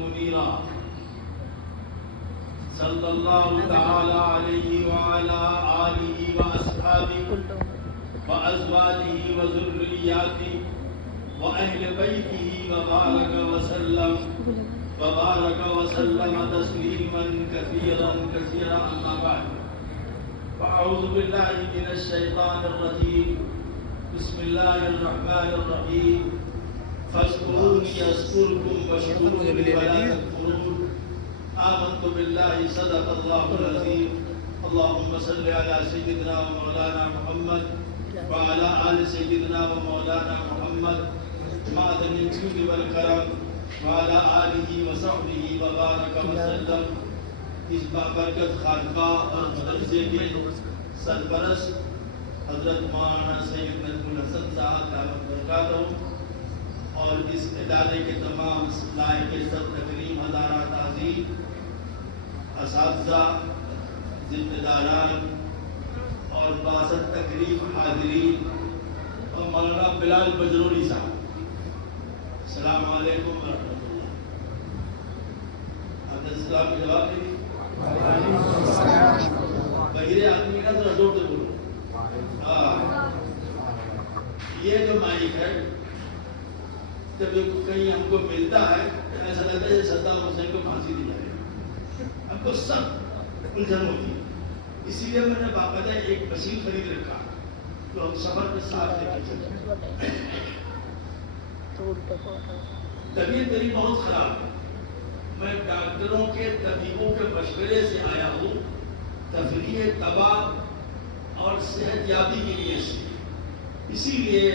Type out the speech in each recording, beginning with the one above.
منيرا صلى الله تعالى عليه وعلى آله وأصحابه وأزواجه وذرياته وأهل بيته وبارك وسلم تسليما كثيرا أما بعد فأعوذ بالله من الشيطان الرجيم بسم الله الرحمن الرحيم فاذكروني أذكركم واشكروا لي ولا تكفرون آمنت بالله صدق الله العظيم اللهم صل على سيدنا ومولانا محمد وعلى آل سيدنا ومولانا محمد معدن الجود والكرم وعلى آلہ وصحبہ وبارک وسلم. اس بابرکت خانقاہ اور مدرسے کے سرپرست حضرت مولانا سید نجم الحسن صاحب دامت برکاتہ اور اس ادارے کے تمام لائق سب تکریم حضرات عزیز اساتذہ ذمہ داران اور باسط تقریب حاضرین اور مولانا بلال بجروری صاحب السلام علیکم ورحمۃ اللہ. آپ نے السلام کا جواب دیں. بہرے آدمی کا ذرا زور سے بولو. یہ جو مائک ہے جب کہیں ہم کو ملتا ہے ایسا لگتا ہے صدام حسین کو پھانسی دی جائے. ہم کو سب الجھن ہوتی ہے. اسی لیے میں نے باقاعدہ ایک مشین خرید رکھا تو ہم سفر کے ساتھ لے کے چلتے. طبیعت میری بہت خراب ہے. میں ڈاکٹروں کے طبیبوں کے مشورے سے آیا ہوں تفریح طبع اور صحت یابی کے لیے. اسی لیے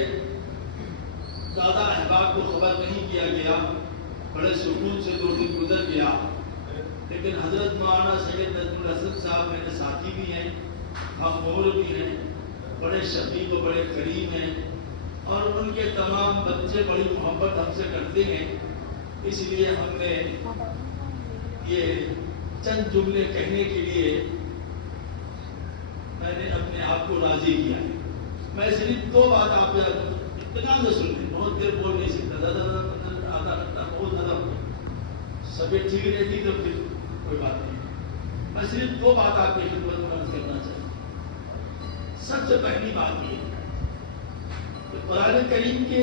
زیادہ احباب کو خبر نہیں کیا گیا. بڑے سکون سے 2 دن گزر گیا. لیکن حضرت مولانا سید نجم الحسن صاحب میرے ساتھی بھی ہیں, ہم عمر بھی ہیں, بڑے شفیق و بڑے کریم ہیں اور ان کے تمام بچے بڑی محبت ہم سے کرتے ہیں. اس لیے ہم نے یہ چند جملے کہنے کے لیے میں نے اپنے آپ کو راضی کیا ہے. میں صرف 2 بات آپ اطمینان سے سن لیں. بہت دیر بول نہیں سکتا. آدھا گھنٹہ بہت زیادہ طبیعت ٹھیک رہتی تو پھر کوئی بات نہیں. میں صرف 2 بات آپ کی خدمت میں عرض کرنا چاہتا ہوں. سب سے پہلی بات یہ قرآن کریم کے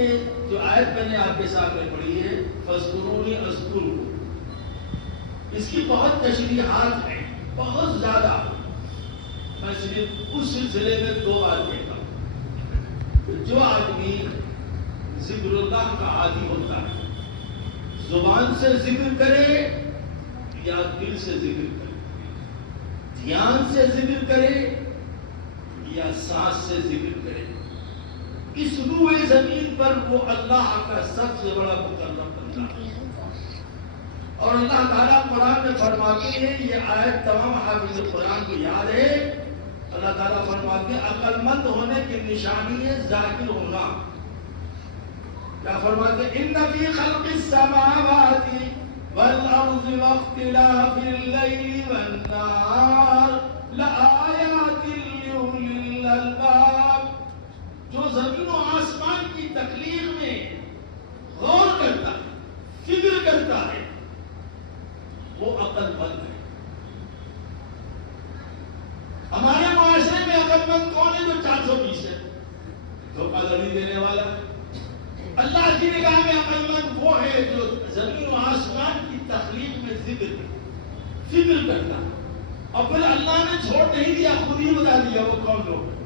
جو آیت میں نے آپ کے سامنے پڑھی ہے فَاذْكُرُونِي أَذْكُرْكُمْ, اس کی بہت تشریحات ہیں, بہت زیادہ. میں صرف اس سلسلے میں 2 بات کہتا ہوں. جو آدمی ذکر اللہ کا عادی ہوتا ہے, زبان سے ذکر کرے یا دل سے ذکر کرے, دھیان سے ذکر کرے یا سانس سے ذکر کرے, اس روئے زمین پر وہ اللہ کا سب سے بڑا مکرم بندہ ہے. اور اللہ تعالیٰ قرآن میں فرماتے ہیں, یہ آیت تمام حافظ قرآن کو یاد ہے. اللہ تعالیٰ فرماتے ہیں عقل مند ہونے کی نشانی ہے ذاکر ہونا. کیا فرماتے ہیں ان فی خلق السماوات والارض واختلاف اللیل والنہار لآیات لأولی الالباب. جو زمین و آسمان کی تخلیق میں غور کرتا ہے, فکر کرتا ہے, وہ عقل مند ہے. ہمارے معاشرے میں عقل مند کون ہے جو 420 ہے؟ دھوکہ دھڑی دینے والا. اللہ کی نگاہ میں عقل مند وہ ہے جو زمین و آسمان کی تخلیق میں فکر کرتا ہے. اور پھر اللہ نے چھوڑ نہیں دیا, خود ہی بتا دیا وہ کون لوگ ہیں.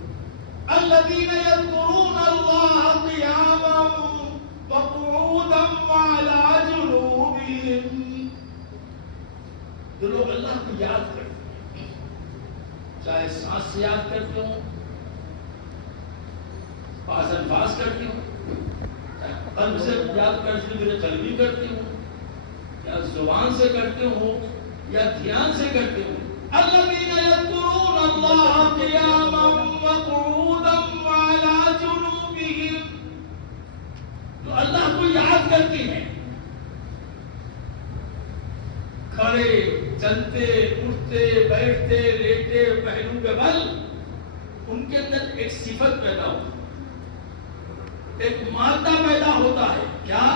الذين يذكرون الله قياما وقعودا وعلى جنوبهم. جو لوگ اللہ کو یاد کرتے ہیں, چاہے سانس سے یاد کرتے ہوں, پاس الفاظ کرتے ہوں, چاہے قلب سے یاد کرتے ہوئے قلبی کرتے ہوں, یا زبان سے کرتے ہوں یا دھیان سے کرتے ہوں. الذين يذكرون الله قياما وقعودا وعلى جنوبهم. تو اللہ کو یاد کرتے ہیں, کھڑے چلتے اٹھتے بیٹھتے لیٹے پہلو کے بل. ان کے اندر ایک صفت پیدا ہوتی ہے, ایک مادہ پیدا ہوتا ہے. کیا؟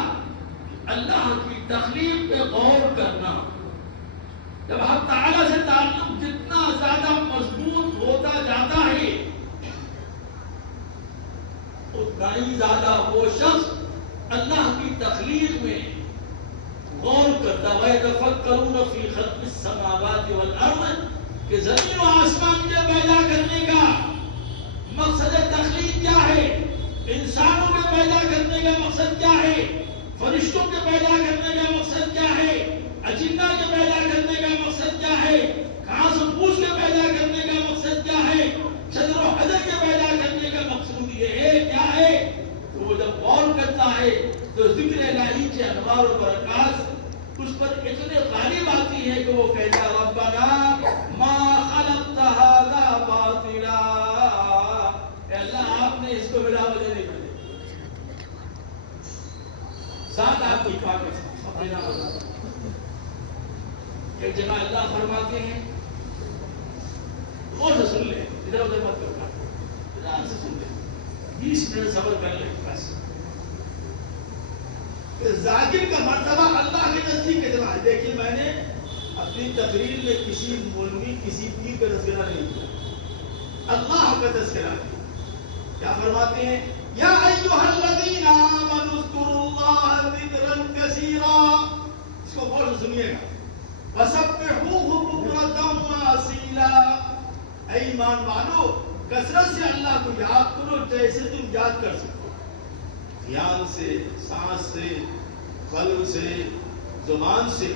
اللہ کی تخلیق پہ غور کرنا. جب حق تعالیٰ سے تعلق جتنا زیادہ مضبوط ہوتا جاتا ہے اتنا ہی زیادہ وہ شخص اللہ کی تخلیق میں غور کرتا. وَيَتَفَكَّرُونَ فِي خَلْقِ السَّمَاوَاتِ وَالْأَرْضِ کہ زمین و آسمان کے پیدا کرنے کا مقصد تخلیق کیا ہے, انسانوں کے پیدا کرنے کا مقصد کیا ہے, فرشتوں کے پیدا کرنے کا مقصد کیا ہے, اجنہ کے پیدا کرنے کا مقصد کیا ہے, گھاس و پھوس کے پیدا کرنے کا مقصد کیا ہے, شجر و حجر کے پیدا کرنے کا مقصود یہ ہے کیا ہے. تو وہ جب غور کرتا ہے تو ذکر الہی کے انوار و برکات اس پر اتنے غالب آتی ہے کہ وہ کہتا ربنا ما خلقت هذا باطلا, اے اللہ آپ نے اس کو بلا وجہ نہیں بنایا. ساتھ آپ کی پاک ایک جگہ اللہ فرماتے ہیں, غور سے سن لیں, ادھر ادھر مت کرنا, ادھر سے سن لیں, 20 منٹ صبر کر لیں بس. ذاکر کا مرتبہ اللہ کے نزدیک کتنا ہے. دیکھیے میں نے اپنی تقریر میں کسی مولوی کسی پیر کا تذکرہ نہیں کیا, اللہ کا تذکرہ کیا. کیا فرماتے ہیں, یا ایھا الذین آمنوا اذکروا اللہ ذکرا کثیرا. اس کو غور سے سنیے گا. وسبحوہ بکرۃ واصیلا. اے ایمان والو کثرت سے اللہ کو یاد کرو جیسے تم یاد کر سکو, دھیان سے, سانس سے, قلب سے, زبان سے.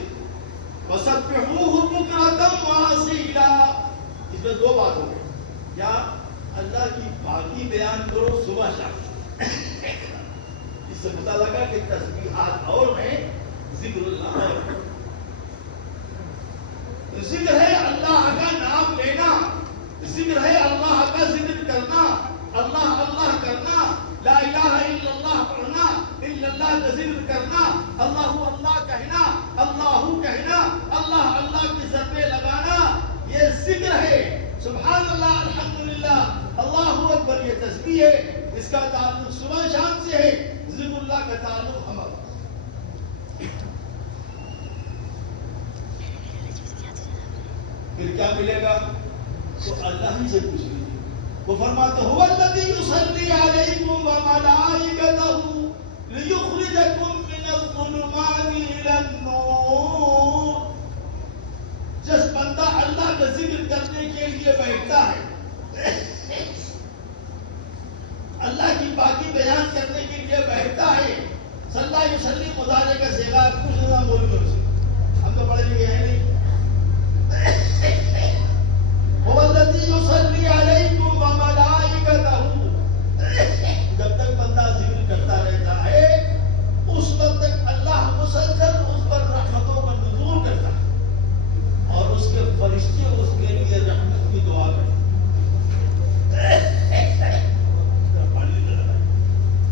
وسبحوہ بکرۃ واصیلا. اس میں دو بات ہو گئی, یا اللہ کی پاکی بیان کرو صبح شام. اس سے پتہ لگا کہ تسبیحات اور ہیں, ذکر اللہ اور ہے. ذکر ہے اللہ کا نام لینا, ذکر ہے اللہ کا ذکر کرنا, اللہ اللہ کرنا, لا الہ الا اللہ پڑھنا, الا اللہ کا ذکر کرنا, اللہ اللہ کہنا, اللہ کہنا, اللہ اللہ کی ضربیں لگانا, یہ ذکر ہے. سبحان اللہ, الحمدللہ, اللہ اکبر, یہ تسبیح ہے. اس کا تعلق صبح شام سے ہے, ذکر اللہ کا تعلق ہمارا. پھر کیا ملے گا تو اللہ ہی سے پوچھ لیجیے. وہ فرماتے هو الذی یصلی علیکم وملائکتہ لیخرجکم من الظلمات الی النور. جس بندہ اللہ کا ذکر کرنے کے لیے بیٹھتا ہے, اللہ کی پاکی بیان کرنے کے لیے بیٹھتا ہے, صلی یصلی مضارع کا صیغہ کچھ نہ بول کر سے ہم تو پڑھے لکھے ہیں نہیں. هو الذی یصلی علیکم وملائکتہ. جب تک بندہ ذکر کرتا رہتا ہے اس وقت تک اللہ مسلسل اس پر رحمتوں کا نزول کرتا ہے اور اس کے فرشتے اس کے لیے رحمت کی دعا کرتے ہیں.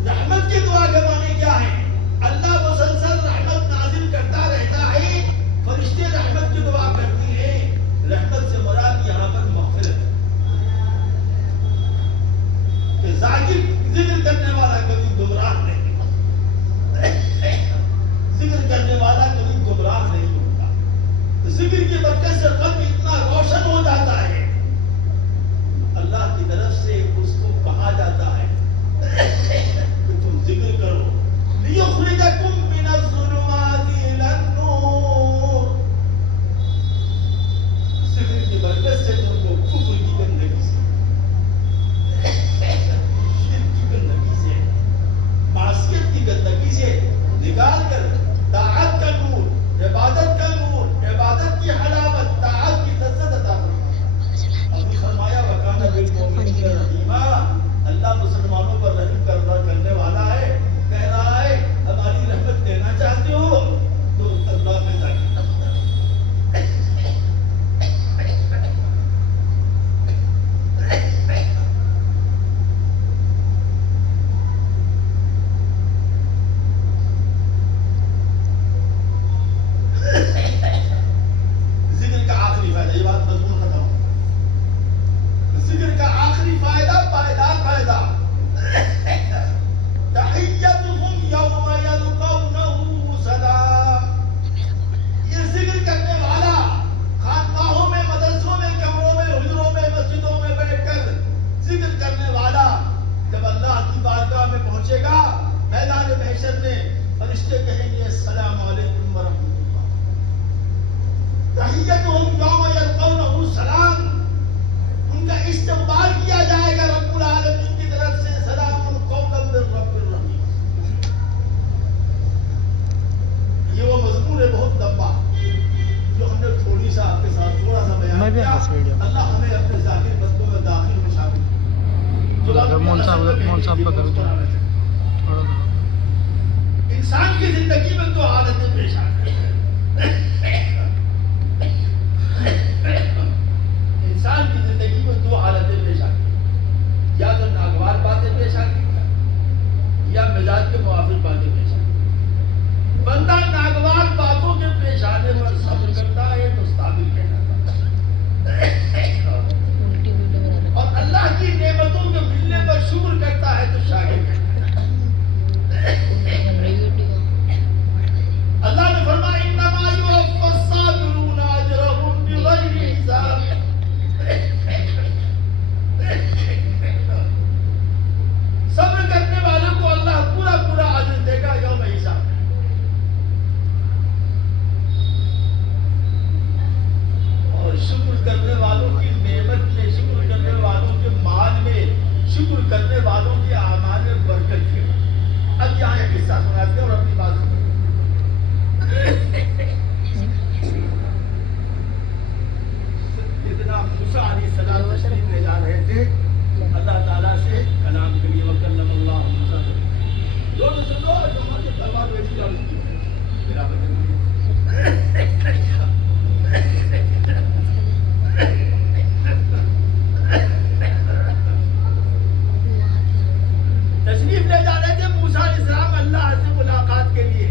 رحمت کی دعا کے معنی کیا ہے؟ اللہ مسلسل رحمت نازل کرتا رہتا ہے, فرشتے رحمت کی دعا کرتی ہیں. رحمت سے مراد یہاں پر مغفرت ہے. کہ ذکر کرنے والا کبھی گمراہ نہیں, ذکر کرنے والا کبھی گمراہ نہیں ہوتا. ذکر کی برکت سے قلب اتنا روشن ہو جاتا ہے, اللہ کی طرف سے اس کو کہا جاتا ہے کہ تم ذکر کرو. لیخرجکم من الظلمات الی النور. ذکر کی برکت سے تم کو کفر کی گندگی سے, شرک کی گندگی سے, معصیت کی گندگی سے نکال کر طاعت کا نور, عبادت کا نور, عبادت کی حلاوت, طاعت کے ساتھ تھوڑا سا بیان کیا. اللہ ہمیں اپنے ذاکر بندوں میں داخل میں شامل. مول صاحب کا کرو تھوڑا. انسان کی زندگی میں تو حالتیں پیش آتی ہیں. انسان کی زندگی میں دو حالتیں پیش آتی ہیں. یا تو ناگوار باتیں پیش آتی ہیں یا مزاج کے موافق باتیں پیش آتی ہیں. بندہ ناگوار باتوں کے پیش آنے پر صبر کرتا ہے تو صابر کہلاتا ہے. اور اللہ کی نعمتوں کے ملنے پر شکر کرتا ہے تو شاکر کہلاتا ہے. اللہ نے فرمایا انما یوفی الصابرون اجرهم بغیر حساب. صبر کرنے والوں کو اللہ پورا پورا اجر دے گا یوم حساب. اور شکر کرنے والوں کی نعمت میں، شکر کرنے والوں کے مال میں، شکر کرنے والوں کے اعمال میں برکت ہے. اب یہاں ایک قصہ سناتے ہیں اور اپنی بات سنتے ہیں. جتنا موسیٰ علیہ السلام تشریف لے جا رہے تھے اللہ تعالیٰ سے کلام کے لیے، وکلم اللہ موسیٰ سے. جو سنو جو ہمارے دربار میں ایسی جان کی ہے میرا بچن تشریف لے جا رہے تھے موسیٰ علیہ السلام اللہ سے ملاقات کے لیے.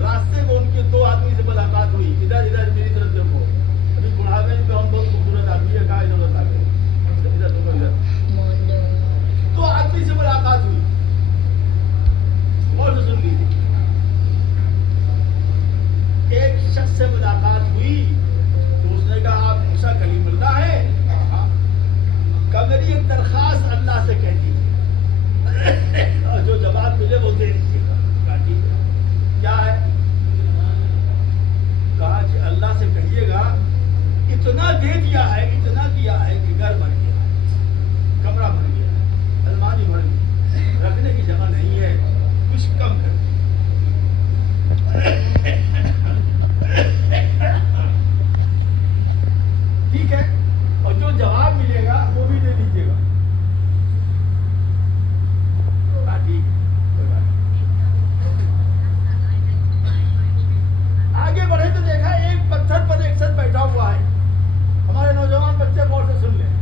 راستے میں ان کے دو آدمی سے ملاقات ہوئی. ادھر ادھر میری طرف دیکھو. ابھی بڑھاپے میں ہم بہت خوبصورت آدمی ہے، کہاں ضرورت آ گئی. ادھر دیکھو ادھر. دو آدمی سے ملاقات ہوئی. غور سے سن لیجیے. ایک شخص سے ملاقات ہوئی تو اس نے کہا آپ موسیٰ کلیم اللہ ہیں؟ کہا میری ایک درخواست اللہ سے کہہ دیجیے. جو جواب ملے وہ دے دیجیے گا. کہا ٹھیک ہے. کیا ہے؟ کہا کہ اللہ سے کہیے گا اتنا دے دیا ہے، اتنا دیا ہے کہ گھر بن گیا ہے، کمرہ بن گیا ہے، الماری بن گئی، رکھنے کی جگہ نہیں ہے، کچھ کم کر دیں. ٹھیک ہے. اور جو جواب ملے گا وہ بھی دے دیجیے گا. ٹھیک ہے. آگے بڑھے تو دیکھا ایک پتھر پر ایک شخص بیٹھا ہوا ہے. ہمارے نوجوان بچے غور سے سن لیں.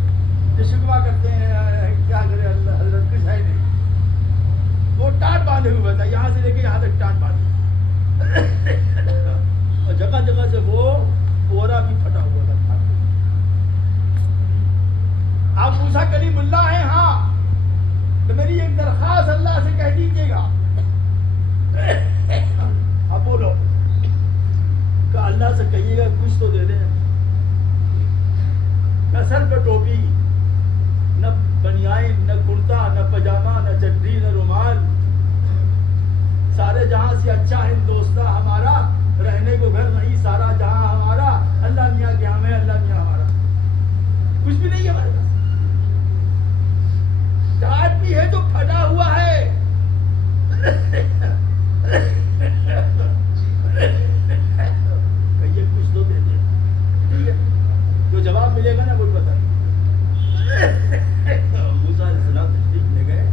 یہ شکوا کرتے ہیں کیا کرے اللہ حضرت کچھ ہے نہیں. وہ ٹاٹ باندھے ہوئے تھا، یہاں سے لے کے یہاں تک ٹاٹ باندھے. اور جگہ جگہ سے وہ پورا بھی پھٹا ہوا تھا. آپ موسیٰ کلیم اللہ ہیں؟ ہاں. تو میری ایک درخواست اللہ سے کہہ دیجیے گا. اب بولو. کہ اللہ سے کہیے گا کچھ تو دے دیں. نہ سر پہ ٹوپی، نہ بنیائن، نہ کرتا، نہ پاجامہ، نہ چڈی، نہ رومال. سارے جہاں سے اچھا ہندوستان ہمارا، رہنے کو گھر نہیں، سارا جہاں ہمارا. اللہ میاں کے ہمیں، اللہ میاں ہمارا. کچھ بھی نہیں ہے ہمارے پاس. ٹاٹ بھی ہے تو پھٹا ہوا ہے. کہیے کچھ تو دے دیں. ٹھیک ہے. جو جواب ملے گا نا وہ بتا. موسیٰ علیہ السلام تشریف لے گئے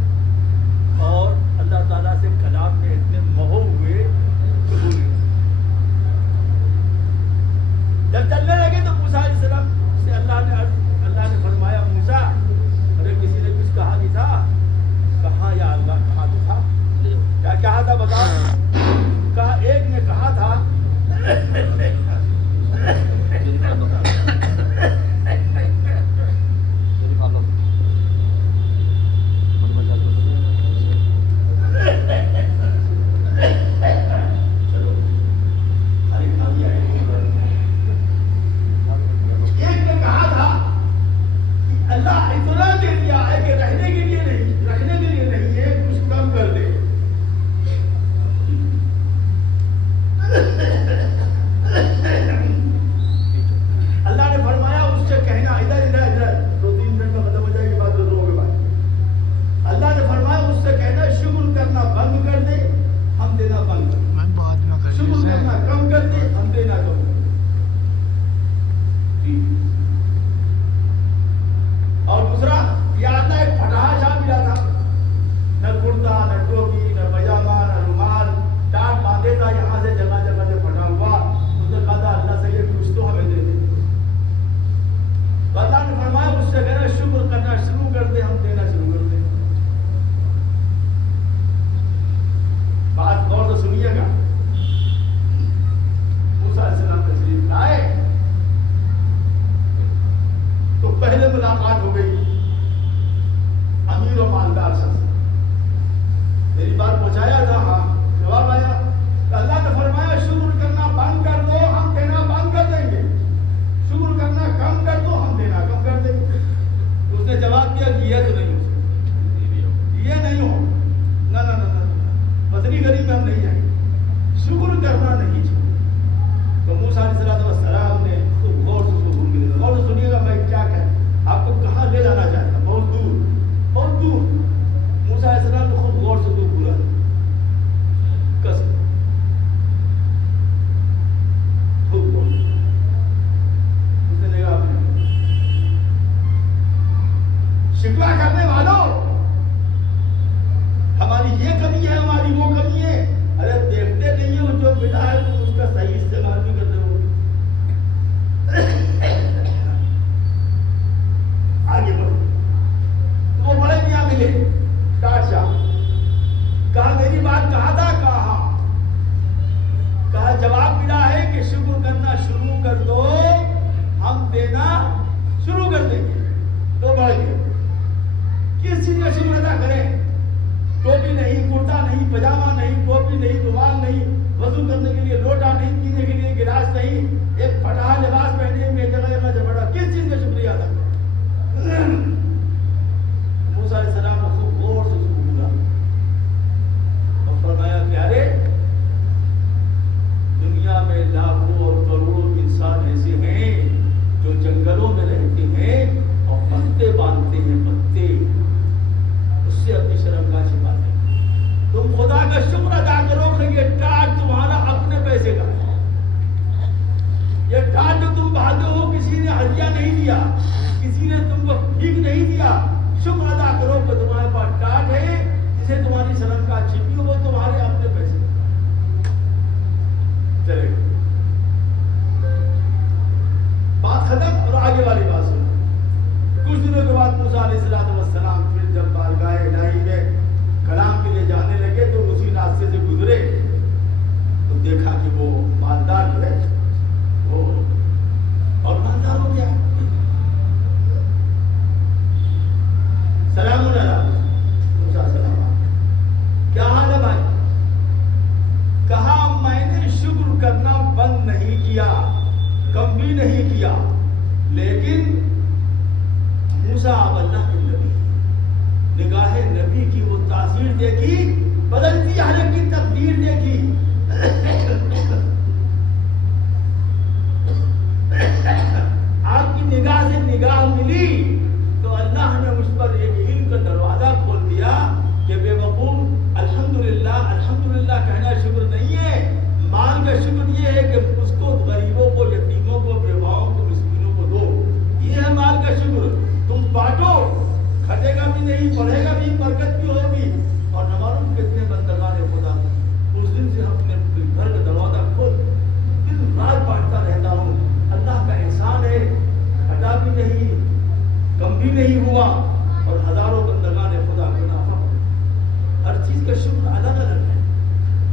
اور اللہ تعالیٰ سے کلام میں اتنے مہو ہوئے کہ بھول گئے. کہ شکر کرنا شروع کر دو، ہم دینا شروع کر دیں گے۔ تو بڑھ گیا کس چیز کا شکر ادا کریں؟ ٹوپی نہیں، کرتا نہیں، پجامہ نہیں، ٹوپی نہیں، رومال نہیں، وضو کرنے کے لیے لوٹا نہیں، پینے کے لیے گلاس نہیں، ایک پھٹا لباس پہنے میں جگہ جگہ کس چیز کا شکریہ ادا کریں؟ موسیٰ علیہ السلام نے خوب غور سے اس کو بولا اور فرمایا پیارے، دنیا میں لاکھوں اور کروڑوں انسان ایسے ہیں جو جنگلوں میں رہتے ہیں اور پتے باندھتے ہیں، پتے، اس سے اپنی شرمگاہ چھپاتے ہیں۔ تم خدا کا شکر ادا کرو کہ یہ ٹاٹ تمہارا اپنے پیسے کا ہے، یہ ٹاٹ جو تم باندھے ہو کسی نے ہدیہ نہیں دیا، کسی نے تم کو بھیک نہیں دیا۔ شکر ادا کرو کہ تمہارے پاس ٹاٹ ہے جسے تمہاری شرمگاہ چھپی ہو، وہ تمہارے اپنے پیسے کا۔ چلے بات ختم اور آگے والی بات سنو۔ کچھ دنوں کے بعد موسیٰ علیہ السلام پھر جب بارگاہ الہی میں کلام کے لیے جانے لگے تو اسی راستے سے گزرے تو دیکھا کہ وہ مالدار جو ہے وہ اور مالدار ہو گیا۔ سلام علیکم موسیٰ السلام، کیا حال ہے بھائی؟ کہا میں نے شکر کرنا بند نہیں کیا، کم بھی نہیں کیا، لیکن موسیٰ اب اللہ کے نبی، نگاہ نبی کی وہ تاثیر دیکھی، بدلتی حالت کی تقدیر دیکھی۔ آپ کی نگاہ سے نگاہ ملی تو اللہ نے اس پر ایک علم کا دروازہ کھول دیا کہ بے وقوف الحمدللہ، الحمدللہ کہنا شکر نہیں ہے، مال کا شکر یہ ہے کہ اس کو غریبوں کو، یتیموں کو، بیواؤں کو، مسکینوں کو دو، یہ ہے مال کا شکر۔ تم بانٹو، کھٹے گا بھی نہیں، پڑھے گا بھی، برکت بھی ہوگی۔ اور نہ معلوم کتنے بندگان خدا اس دن سے ہم اپنے گھر کا دروازہ کھول دن رات بانٹتا رہتا ہوں۔ اللہ کا احسان ہے، گھٹا بھی نہیں، کم بھی نہیں ہوا، اور ہزاروں بندگان خدا کو نافع ہو۔ ہر چیز کا شکر الگ الگ ہے۔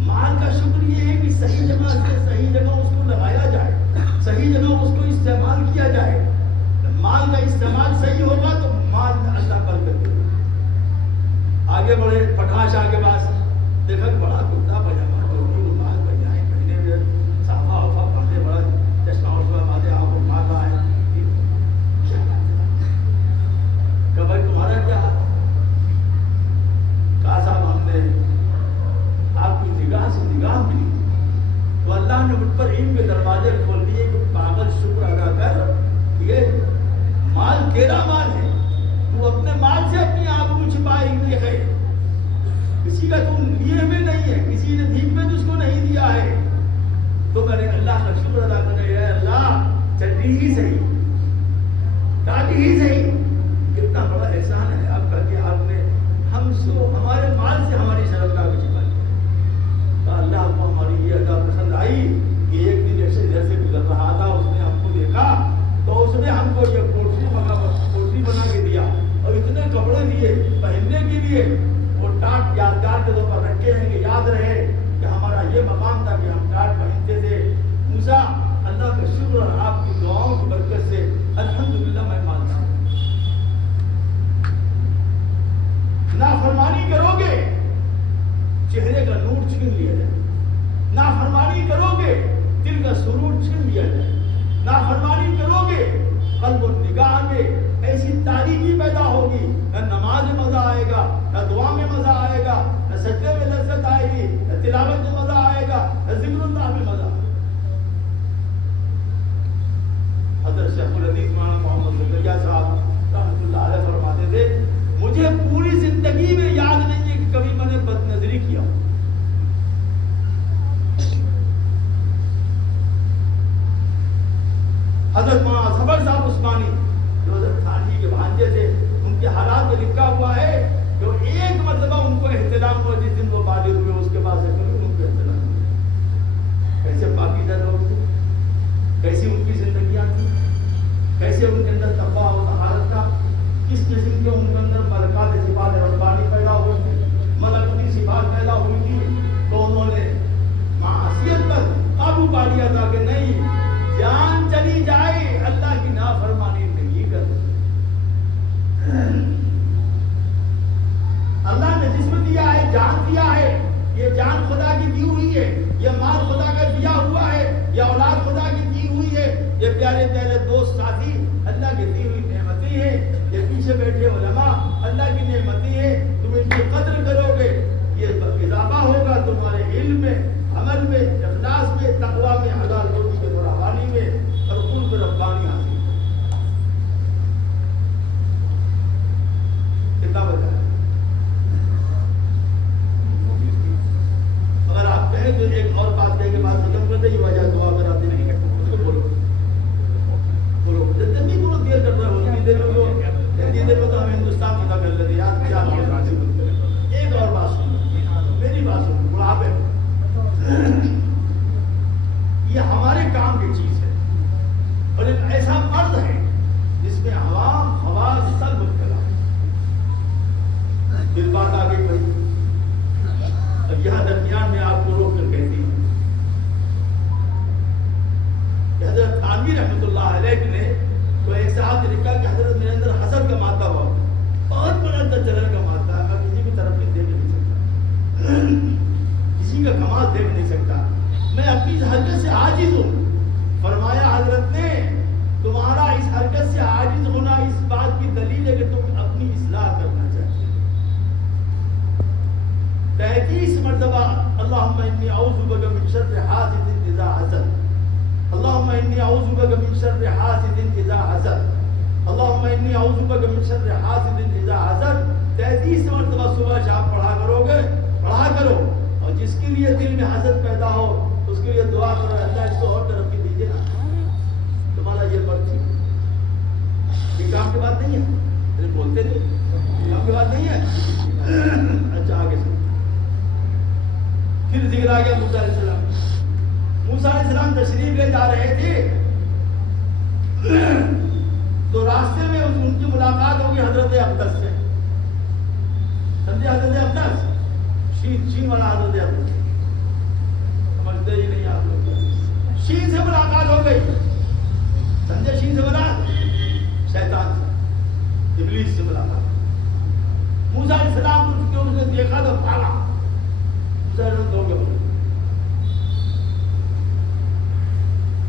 مال کا شکر یہ ہے کہ صحیح جگہ سے صحیح جگہ اس کو لگایا جائے، صحیح جگہ اس کو استعمال کیا جائے۔ مال کا استعمال صحیح ہوگا تو مال اللہ برکت دے گا۔ آگے بڑھے، پٹاش آگے باز دیکھا کہ بڑا کرتا پجامہ، ٹوپی، رومال، پنجائیں پہنے ہوئے، صافہ وفا باندھے، بڑا چشمہ وشمہ باندھے، آنکھوں میں مال رہا ہے۔ کیا بات ہے کہ بھائی تمہارا کیا حال؟ کہا صاحب ہم نے آپ کی نگاہ سے نگاہ ملی تو اللہ نے مجھ پر علم کے دروازے کھول دیے کہ پاگل شکر ادا کر، یہ مال تیرا مال ہے، تو اپنے مال سے اپنی آبرو چھپائی ہوئی ہے، کسی کا تو لیے ہوئے نہیں ہے، کسی نے بھیک میں تجھ کو نہیں دیا ہے۔ تو میں نے اللہ کا شکر ادا کرنا ہے، اللہ چڈی ہی صحیح، ٹاٹی ہی صحیح، کتنا بڑا احسان ہے آپ کا کہ آپ نے ہم سے ہمارے مال سے ہماری شرمگاہ کو چھپائی۔ اللہ کو ہماری یہ ادا پسند آئی کہ ایک دن ایسے ادھر سے گزر رہا تھا، اس نے ہم کو دیکھا تو اس نے ہم کو یہ کوٹری بنا کے دیا اور اتنے کپڑے دیے پہننے کے لیے، وہ ٹاٹ یادگار کے طور پر رکھے ہیں کہ یاد رہے کہ ہمارا یہ مقام تھا کہ ہم ٹاٹ پہنتے تھے۔ موسیٰ اللہ کا شکر اور آپ کی دعاؤں کی برکت سے الحمدللہ میں مانتا ہوں۔ نافرمانی کرو گے چہرے کا نور چھین لیا جائے، نافرمانی کرو گے دل کا سرور چھین لیا جائے، نافرمانی کرو گے قلب و نگاہ میں ایسی تاریکی پیدا ہوگی، نہ نماز میں مزہ آئے گا، نہ دعا میں مزہ آئے گا، نہ سجدے میں لذت آئے گی، نہ تلاوت میں مزہ آئے گا، نہ ذکر اللہ میں مزہ آئے گا۔ حضرت شیخ الحدیث مولانا محمد زکریا صاحب رحمۃ اللہ علیہ فرماتے تھے، مجھے پوری زندگی میں یاد نہیں ہے کہ کبھی میں نے بد نظری کیا۔ حضرت مولانا صبر صاحب عثمانی جو حضرت تھانوی کے بھانجے تھے، ان کے حالات میں لکھا ہوا ہے کہ ایک مرتبہ ان کو احترام ہوا جس دن وہ بالغ ہوئے، اس کے بعد سے کبھی ان کو احترام ہوا۔ کیسے پاکیزہ لوگ تھے، کیسی ان کی زندگیاں تھیں، کیسے ان کے اندر تقویٰ و طہارت تھا، کس قسم کے ان کے اندر ملکات صفات ربانی پیدا ہوئی تھی، ملکوتی صفات پیدا ہوئی تھی، تو انہوں نے معصیت پر قابو کیوں پا لیا تھا کہ نہیں جان چلی جائے اللہ کی نافرمانی نہیں کر. اللہ نے جسم دیا ہے, جان دیا ہے, یہ جان خدا کی دی ہوئی ہے, یہ مال خدا کا دیا ہوا ہے, یہ اولاد خدا کی دی ہوئی ہے, یہ پیارے پیارے دوست ساتھی اللہ کی دی ہوئی نعمتیں ہیں, یہ پیچھے بیٹھے علماء اللہ کی نعمتیں ہیں, تم ان کی قدر کرو گے, یہ اضافہ ہوگا تمہارے علم میں, عمل میں, اخلاص میں, تقوی میں, حلال روزی کے فراوانی میں اور قرب ربانی حاصل. کتنا بتا ہے؟ اگر آپ کہیں تو ایک اور بات کہیں کہ بات ختم کر دیں, یہ وجہ دعا کراتے نہیں ہے, اس کو بولو بولو جتنی بولو دیر کر رہا ہے, اتنی دیر میں تو ہم ہندوستان فتح کر لیتے. یاد کیا ایک اور بات سنو, میری بات سنو, بڑھاپے یہ ہمارے کام کی چیز ہے اور ایک ایسا مرد ہے جس میں عوام خواص سب مبتلا ہے. دل بات آگے بڑھی اور یہاں درمیان میں آپ کو روک کر کہتی ہوں کہ حضرت تھانوی رحمۃ اللہ علیہ نے تو ایک صاحب نے لکھا کہ حضرت میرے اندر حسد کا مادہ ہوا, بہت بڑا تجربہ کا مادہ ہے, میں کسی کی طرف نہیں دیکھ نہیں سکتا, کسی کا کمال دیکھ نہیں سکتا, میں اپنی حرکت سے عاجز ہوں. فرمایا حضرت نے تمہارا اس حرکت سے عاجز ہونا اس بات کی دلیل ہے کہ تم اپنی اصلاح کرنا چاہتے ہو. 33 مرتبہ اللہم انی اعوذ بک من شر حاسد اذا حسد, اللہم انی اعوذ بک من شر حاسد اذا حسد, اللہم انی اعوذ بک من شر حاسد اذا حسد. 33 مرتبہ صبح شام پڑھا کرو گے, پڑھا کرو, اور جس کے لیے دل میں حسد پیدا ہو اس کے لیے دعا کرو, اللہ اس کو اور ترقی دیجیے نا, تمہارا یہ مرض ہے. یہ کام کی بات نہیں ہے, بولتے نہیں, کام کی بات نہیں ہے. اچھا آگے سے پھر ذکر آ گیا موسیٰ علیہ السلام. موسیٰ علیہ السلام تشریف لے جا رہے تھے تو راستے میں ان کی ملاقات ہوگی حضرت اقدس سے. سمجھے حضرت اقدس, شین والا حضرت اقدس, سمجھتے ہی نہیں آپ لوگ. شین سے ملاقات ہو گئی, سمجھے شین سے ملاقات, شیطان سے, ابلیس سے ملاقات. موسیٰ علیہ السلام کو اس نے دیکھا تو پالا, موسیٰ علیہ السلام دو گے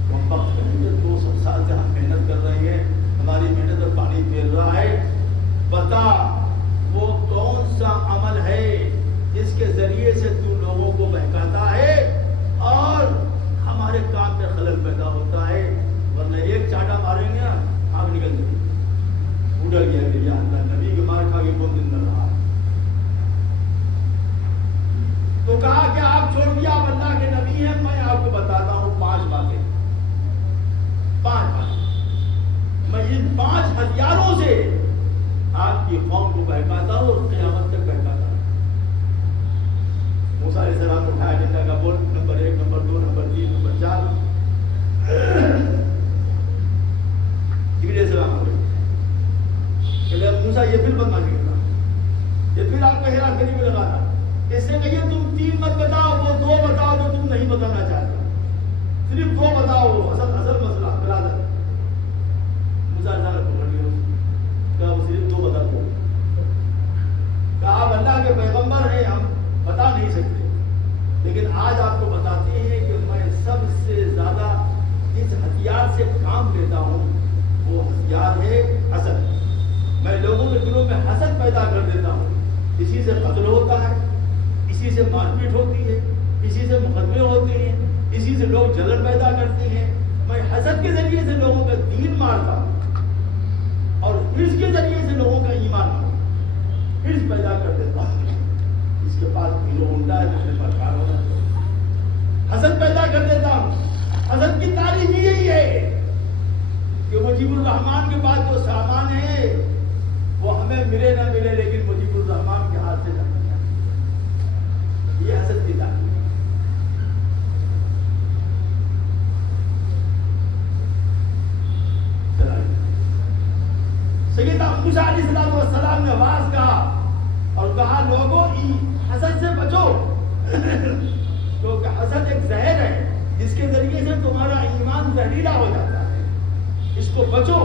ہم وقت کریں گے, 200 سال سے ہم محنت کر رہے ہیں, ہماری محنت پر پانی پھیر رہا ہے, بتا وہ کون سا عمل ہے جس کے ذریعے سے تو لوگوں کو بہکاتا ہے اور ہمارے کام میں خلل پیدا ہوتا ہے, ورنہ ایک چاٹا ماریں گے آگ نکل جائے گی. اڈر گیا کہ یا اللہ نبی کے مار کھا کے کون دن نہ رہا. تو کہا کہ آپ چھوڑ دیا, آپ اللہ کے نبی ہیں, میں آپ کو بتاتا ہوں 5 باتیں. 5 باتیں میں ان 5 ہتھیاروں سے آپ کی قوم کو بہکاتا ہوں اور قیامت تک بہکاتا ہوں. موسیٰ علیہ السلام نے اٹھایا ڈنڈا کا بول, نمبر 1, نمبر 2, نمبر 3, نمبر 4. جبریل علیہ السلام آ گئے کہ موسیٰ یہ پھر بدماشی کرتا, یہ پھر آپ کو ہیرا پھیری میں لگاتا. اس سے کہیے تم 3 مت بتاؤ, وہ 2 بتاؤ جو تم نہیں بتانا چاہتے, صرف 2 بتاؤ, اصل مسئلہ برادر. موسیٰ علیہ السلام پکڑ لیا, کہا وہ صرف 2 بتا دو. کہا آپ اللہ کے پیغمبر ہیں, ہم بتا نہیں سکتے, لیکن آج آپ کو بتاتے ہیں کہ میں سب سے زیادہ جس ہتھیار سے کام لیتا ہوں وہ ہتھیار ہے حسد. میں لوگوں کے دلوں میں حسد پیدا کر دیتا ہوں, اسی سے قتل ہوتا ہے, اسی سے مار پیٹ ہوتی ہے, اسی سے مقدمے ہوتے ہیں, اسی سے لوگ جلن پیدا کرتے ہیں. میں حسد کے ذریعے سے لوگوں کا دین مارتا ہوں اور حرص کے ذریعے سے لوگوں کا ایمان حرص پیدا کر دیتا ہوں. اس کے پاس کلو ہونڈا ہے, دوسرے پاس کار ہونا چاہیے. حسد پیدا کر دیتا ہوں. حسد کی تعریف یہی ہے کہ مجیب الرحمان کے پاس جو سامان ہے وہ ہمیں ملے نہ ملے, لیکن مجیب الرحمان کے ہاتھ سے جانا چاہیے. یہ حسد کی تعریف ہے. سیدنا موسیٰ علیہ السلام نے آواز کہا اور کہا لوگوں حسد سے بچو, کیونکہ حسد ایک زہر ہے جس کے ذریعے زہریلا ہو جاتا ہے، اس کو بچو۔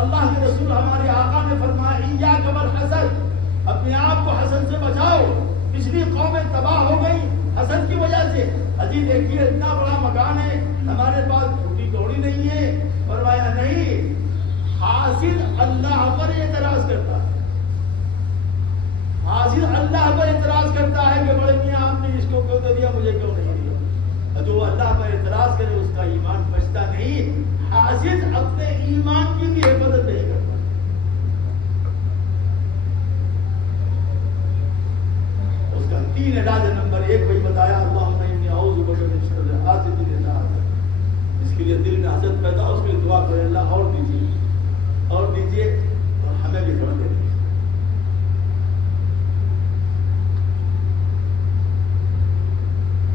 اللہ کے رسول ہمارے آقا نے فرمایا ایاک والحسد، اپنے آپ کو حسد سے بچاؤ۔ پچھلی قومیں تباہ ہو گئی حسد کی وجہ سے۔ عزیز دیکھیے اتنا بڑا مکان ہے، ہمارے پاس روٹی کوڑی نہیں ہے، فرمایا نہیں، حاسد اللہ پر اعتراض کرتا ہے، حاسد اللہ پر اعتراض کرتا ہے کہ بڑے میاں آپ نے اس کو کیوں دے دیا، مجھے کیوں نہیں دیا۔ اور جو اللہ پر اعتراض کرے اس کا ایمان بچتا نہیں۔ حاسد اپنے ایمان کی بھی حفاظت نہیں کرتا۔ اس کا 3 علاج نمبر 1 وہی بتایا، اللہم انی اعوذ بک من شر حاسد اذا حسد۔ اس کے لیے دل میں حسد پیدا ہو، اس کے لیے دعا کرے اللہ اور دیجیے اور دیجیے، اور ہمیں بھی تھوڑا دے دیجیے۔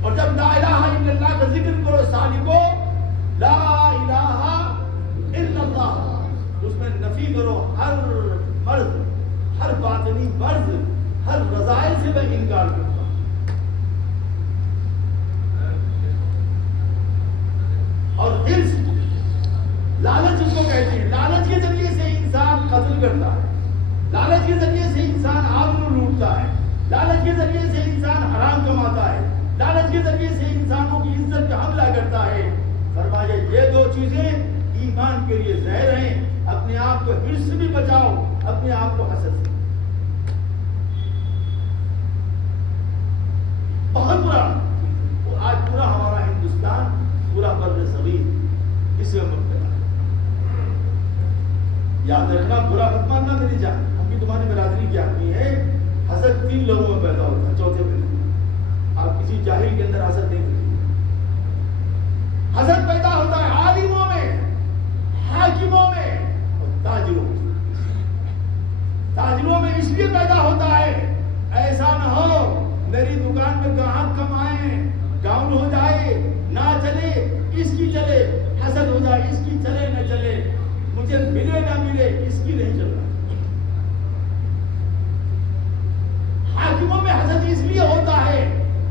اور جب لا الہ الا اللہ کا ذکر کرو سالکو، لا الہ الا اللہ، اس میں نفی کرو ہر مرض، ہر باطنی مرض، ہر رذائل سے میں انکار کرتا ہوں۔ اور حرص، لالچ اس کو کہتے ہیں، لالچ کے ذریعے سے انسان قتل کرتا ہے، لالچ کے ذریعے سے انسان آبرو لوٹتا ہے، لالچ کے ذریعے سے انسان حرام کماتا ہے، لالچ کے ذریعے سے انسانوں کی عزت پہ حملہ کرتا ہے۔ فرمایا یہ 2 چیزیں ایمان کے لیے زہر ہیں، اپنے آپ کو حرص سے بھی بچاؤ، اپنے آپ کو حسد سے۔ بہت برا، اور آج پورا ہمارا ہندوستان، پورا بر صغیر اس میں مبتلا ہے۔ یاد رکھنا، برا مت ماننا میری جان، ہم بھی تمہاری برادری کی آدمی ہے۔ حسد 3 لوگوں میں پیدا ہوتا ہے، چوتھے میں آپ کسی جاہل کے اندر حسد نہیں کرتے۔ حسد پیدا ہوتا ہے عالموں میں، حاکموں میں اور تاجروں میں۔ تاجروں میں اس لیے پیدا ہوتا ہے ایسا نہ ہو میری دکان میں گاہک کم آئے، ڈاؤن ہو جائے، نہ چلے، اس کی چلے، حسد ہو جائے، اس کی چلے نہ چلے، مجھے ملے نہ ملے، اس کی نہیں چل رہا۔ حاکموں میں حسد اس لیے ہوتا ہے،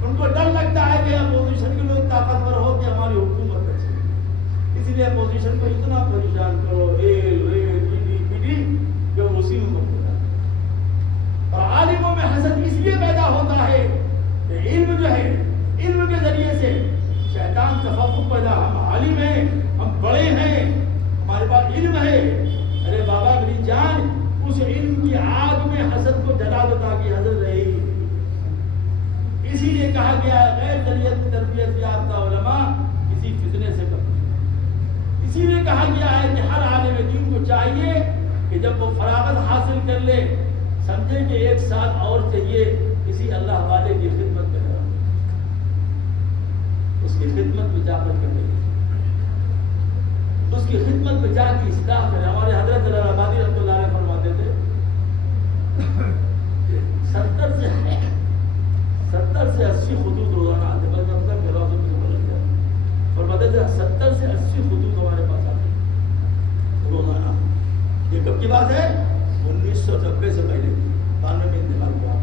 ان کو ڈر لگتا ہے کہ اپوزیشن کے لوگ طاقتور ہو کہ ہماری حکومت بچے، اس لیے اپوزیشن کو اتنا پریشان کرو، کہ اسی میں مبتلا ہے۔ اور عالموں میں حسد اس لیے پیدا ہوتا ہے کہ علم جو ہے، علم کے ذریعے سے شیطان تفوق پیدا، ہم عالم ہیں، ہم بڑے ہیں، ہمارے پاس علم ہے، ارے بابا میری جان، اس علم کی آگ میں حسد کو جلا دو تاکہ حسد رہے ہی۔ اسی لیے کہا گیا ہے غیر تربیت یافتہ علماء کسی فتنے سے کم۔ اسی لیے کہا گیا ہے کہ ہر عالم دین کو چاہیے کہ جب وہ فراغت حاصل کر لے، سمجھے کہ 1 سال اور چاہیے کسی اللہ والے کی خدمت میں کرے، اس کی خدمت میں جا کر کرے، اس کی خدمت میں جا کے اصلاح کرے۔ ہمارے حضرت الہٰبادی رحمۃ اللہ علیہ فرماتے تھے 70 سے 80 خطوط روزانہ آتے، بس مطلب گھروں میں لگ جائے، فرماتے تھے 70 سے 80 خطوط ہمارے پاس آتے روزانہ۔ یہ کب کی بات ہے؟ 1990 سے پہلے، 92 میں انتقال ہوا۔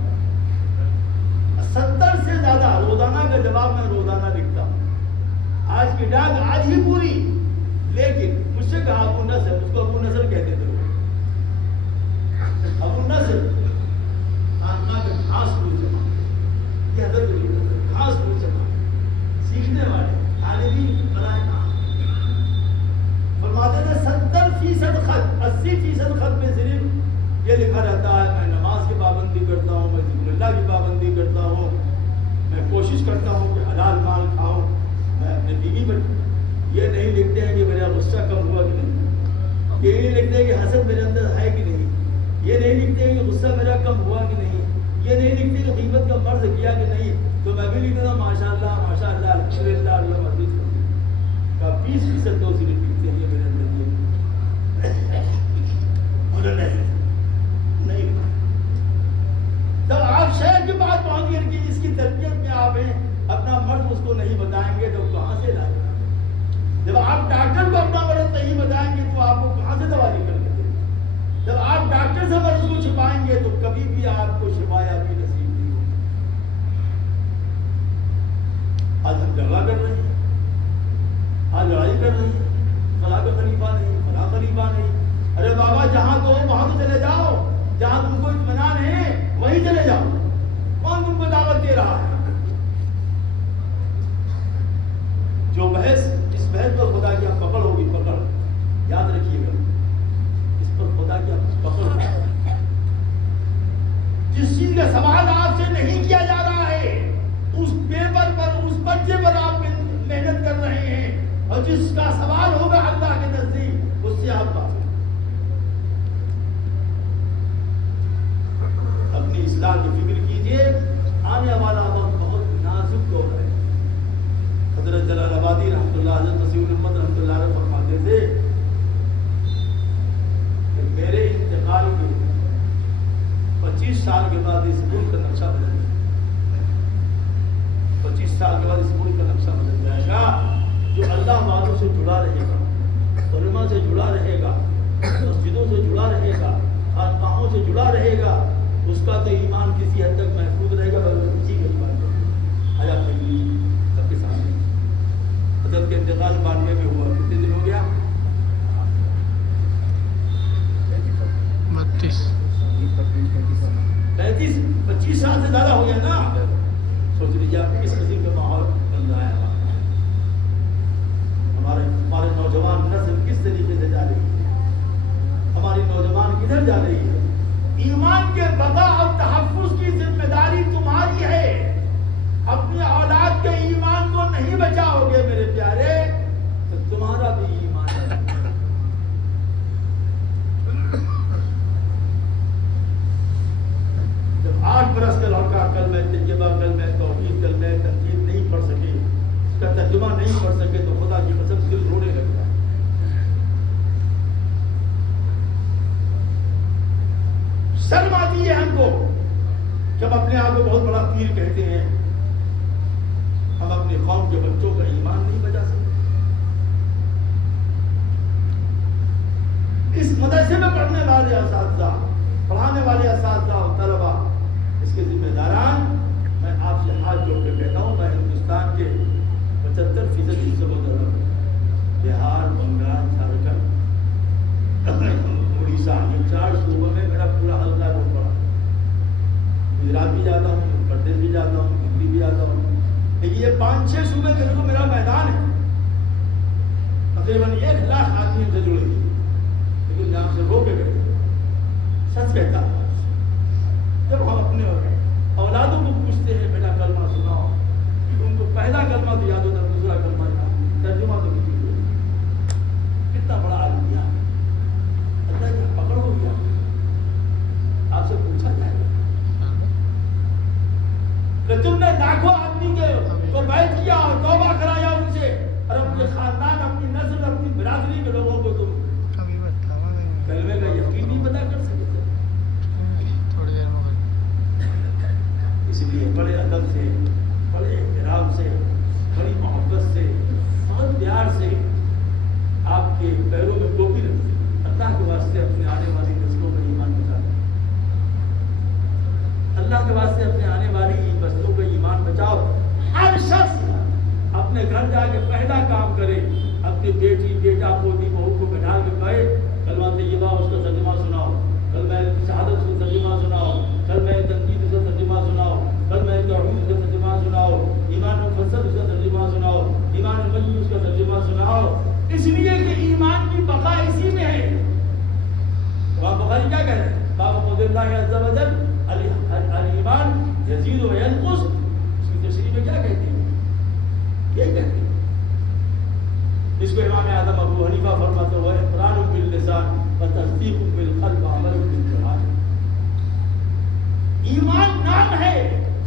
70 سے زیادہ روزانہ کا جواب میں روزانہ لکھتا ہوں۔ آج کی ڈاک آج ہی پوری، لیکن مجھ سے کہا ابو نصر، اس کو ابو نصر کہتے تھے، ابو نصر گھاس پھول جمع، یہ حضرت گھاس پھول جمع، سیکھنے والے طالبین برائے کام۔ فرماتے تھے 70% خط، 80% خط میں صرف یہ لکھا رہتا ہے میں نماز کی پابندی کرتا ہوں، میں ذکر اللہ کی پابندی کرتا ہوں، میں کوشش کرتا ہوں کہ حلال مال کھاؤں، میں اپنے بیوی پر۔ یہ نہیں لکھتے ہیں کہ میرا غصہ کم ہوا کہ نہیں، یہ نہیں لکھتے ہیں کہ حسد میرے اندر ہے کہ نہیں، یہ نہیں لکھتے ہیں کہ غصہ میرا کم ہوا کہ نہیں، یہ نہیں لکھتے کہ غیبت کا مرض کیا کہ نہیں۔ تو میں بھی لکھتا تھا ماشاء اللہ ماشاء اللہ الحمدللہ اللہ مزید کا 20% تو صرف لکھتے ہیں یہ میرے اندر نہیں۔ جب آپ شہر کی بات پہنچ گئی کہ اس کی تربیت میں آپ ہیں، اپنا مرض اس کو نہیں بتائیں گے تو کہاں سے لائیں گے؟ جب آپ ڈاکٹر کو اپنا مرض نہیں بتائیں گے تو آپ کو کہاں سے دوا نکل کے دیں گے؟ جب آپ ڈاکٹر سے مرض کو چھپائیں گے تو کبھی بھی آپ کو شفایا بھی نصیب نہیں ہوگی۔ آج ہم جھگڑا کر رہے ہیں، آج لڑائی کر رہے ہیں، صاحب خلیفہ نہیں، فلاں خلیفہ نہیں. ارے بابا جہاں تو وہاں تو چلے جاؤ، جہاں تم کو اطمینان ہے وہیں چلے جاؤ. کون تم کو دعوت دے رہا ہے؟ جو بحث، اس بحث پر خدا کی پکڑ ہوگی، پکڑ یاد رکھیے گا، اس پر خدا کی پکڑ ہوگی. جس چیز کا سوال آپ سے نہیں کیا جا رہا ہے، اس پیپر پر، اس پرچے پر آپ محنت کر رہے ہیں، اور جس کا سوال ہوگا اللہ کے نزدیک اس سے آپ بات. اپنی اصلاح کی فکر کیجئے. آنے والا وقت بہت نازک دور ہے. حضرت جلال آبادی رحمۃ اللہ، حضرت مسیح الامت رحمۃ اللہ علیہ فرماتے تھے کہ میرے انتقال کے 25 سال کے بعد اس ملک کا نقشہ بدل جائے گا. 25 سال کے بعد اس ملک کا نقشہ بدل جائے گا. جو اللہ والوں سے جڑا رہے گا، علماء سے جڑا رہے گا، مسجدوں سے جڑا رہے گا، خانقاہوں سے جڑا رہے گا، اس کا تو ایمان کسی حد تک محفوظ رہے گا. اسی کے ایمان حیات تکلیف سب کے سامنے. حضرت کے انتقال 92 میں ہوا. کتنے دن ہو گیا؟ 25 سال سے زیادہ ہو گیا نا. سوچ لیجیے آپ کس قسم کا ماحول بن رہا ہے. ہمارے نوجوان نسل کس طریقے سے جا رہی ہے، ہماری نوجوان کدھر جا رہی ہے. ایمان کے بقا اور تحفظ کی ذمہ داری تمہاری ہے. اپنی اولاد کے ایمان کو نہیں بچاؤ گے میرے پیارے تو تمہارا بھی ایمان ہے. جب 8 برس کا لڑکا کلمہ طیبہ، کلمہ توحید، کلمہ تنقید نہیں پڑھ سکے، اس کا ترجمہ نہیں پڑھ سکے تو خدا کی قسم دل رونے لگتا ہے. شرم آتی ہے ہم کو جب اپنے آپ کو بہت بڑا پیر کہتے ہیں. ہم اپنے قوم کے بچوں کا ایمان نہیں بچا سکتے. اس مدرسے میں پڑھنے والے اساتذہ، پڑھانے والے اساتذہ اور طلبہ، اس کے ذمہ داران، میں آپ سے ہاتھ جوڑ کے کہتا ہوں، میں ہندوستان کے 75% حصوں کو ضرور ہوں. بہار، بنگال، جھارکھنڈ، اڑیسہ، یہ 4 صوبوں میں میرا پورا حلقہ بہت بڑا. گجرات بھی جاتا ہوں، اتر پردیش بھی جاتا ہوں، دلی بھی جاتا ہوں. لیکن یہ 5-6 صوبے جو میرا میدان ہے، تقریباً 1 لاکھ آدمی سے جڑے ہوئے. لیکن جہاں سے رو کے گئے، سچ کہتا ہوں، جب ہم اپنے اولادوں کو پوچھتے ہیں بیٹا کلمہ سناؤ، ان کو پہلا کلمہ تو یاد ہوتا ہے، دوسرا کلمہ ترجمہ تو کسی کو. کتنا بڑا عالم دیا اللہ کی پکڑ ہو گیا. آپ سے پوچھا جائے گا کہ تم نے لاکھوں آدمی کو بیعت کیا اور توبہ کرایا ان سے، اور اپنے خاندان، اپنی نسل، اپنی برادری کے لوگوں کو تم کلمے کا یقین نہیں بتا کر سکتے. اس لیے بڑے ادب سے، بڑے احترام سے، بڑی محبت سے، بہت پیار سے آپ کے پیروں میں ٹوپی رکھتے ہیں. اللہ کے واسطے اپنے آنے والی نسلوں کا ایمان بچاؤ. اللہ کے واسطے اپنے آنے والی نسلوں کا ایمان بچاؤ. ہر شخص اپنے گھر جا کے پہلا کام کرے، اپنی بیٹی، بیٹا، پوتی، بہو کو بٹھا کے کہے کلمہ طیبہ اس کا ترجمہ سناؤ، کلمہ شہادت اس کا ترجمہ سناؤ، کلمہ تنقید اس کا ترجمہ سناؤ، کلمہ توحید اس کا ترجمہ سناؤ، ایمان مفصل اس کا ترجمہ سناؤ، ایمان مجموع اس کا ترجمہ سناؤ. اس لیے کہ ایمان کی بقا اسی میں ہے. امام بخاری کیا کہہ رہے ہیں؟ باب قول اللہ عز و جل الایمان یزید و ینقص. اس کی تشریح میں کیا کہتے ہیں؟ یہ کہتے ہیں. اس کو امام اعظم ابو حنیفہ فرماتے ہوئے اقرار باللسان و تصدیق بالقلب و عمل بالجوارح. ایمان نام ہے،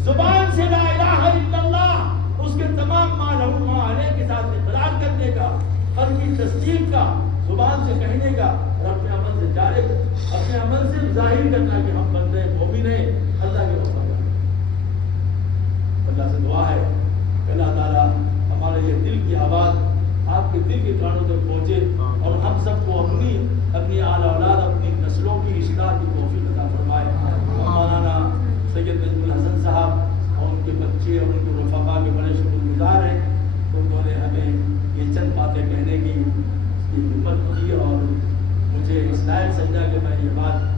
زبان سے لا الہ الا اللہ، اس کے تمام معنی کے ساتھ اقرار کرنے کا، قلب کی تصدیق کا، زبان سے کہنے کا، اور اپنے عمل سے جارے، اپنے عمل سے ظاہر کرنا کہ ہم بندے مومن ہیں، اللہ کے وفادار. اللہ سے دعا ہے کہ اللہ تعالیٰ ہمارے یہ دل کی آواز آپ کے دل کے کانوں تک پہنچے، اور ہم سب کو اپنی آل اولاد، اپنی نسلوں کی اصلاح کی توفیق عطا فرمائے. مولانا سید نجم الحسن صاحب اور ان کے بچے اور ان کے رفقا کے بڑے شکر گزار ہیں، تو انہوں نے ہمیں یہ چند باتیں کہنے کی ہمت یہ بات